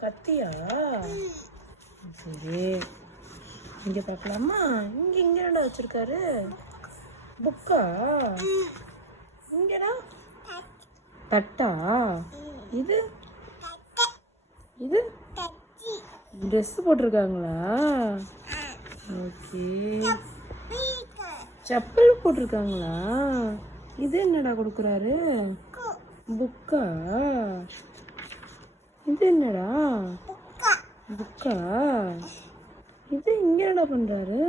கத்தியா? சரி, இங்க பார்க்கலாமா? இங்க என்னடா வச்சிருக்காரு? புக்கா? இங்கடா தட்டா? இது இது ட்ரெஸ் போட்டிருக்காங்களா? ஓகே. செப்பல் போட்டிருக்காங்களா? இது என்னடா கொடுக்குறாரு? புக்கா? இது என்னடா புக்கா? இது இங்க என்னடா பண்றாரு?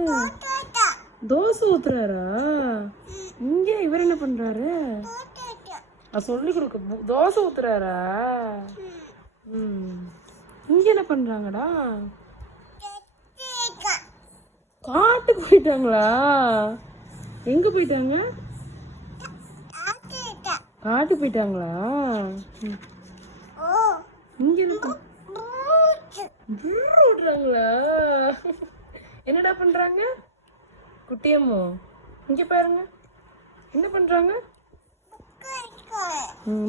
தோசை ஊத்துறாரா? இங்க இவர் என்ன பண்றாரு? சொல்லி கொடுக்க தோசை ஊத்துறாரா? இங்க என்ன பண்றாங்கடா? காட்டுக்கு போயிட்டாங்களா? எங்க போயிட்டாங்க? காட்டுக்கு போயிட்டாங்களா? இங்க விடுறாங்களா? என்னடா பண்றாங்க? குட்டியம்மோ இங்க பாருங்க, என்ன பண்றாங்க?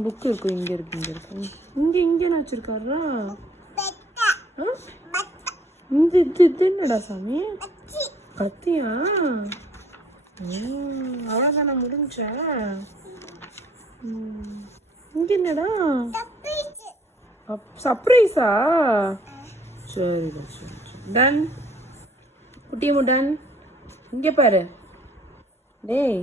புக் இருக்கு, இங்க இருக்கு, இங்க இருக்கு, இங்க இங்க என்ன வச்சிருக்காரா? இந்த இது என்னடா சாமி? கத்தியா? அவ்வளோதானே முடிஞ்ச? இங்க என்னடா சர்ப்ரைஸா? சரிடா, சரி டன். குட்டியம்மு டன். இங்க பாரு டேய்.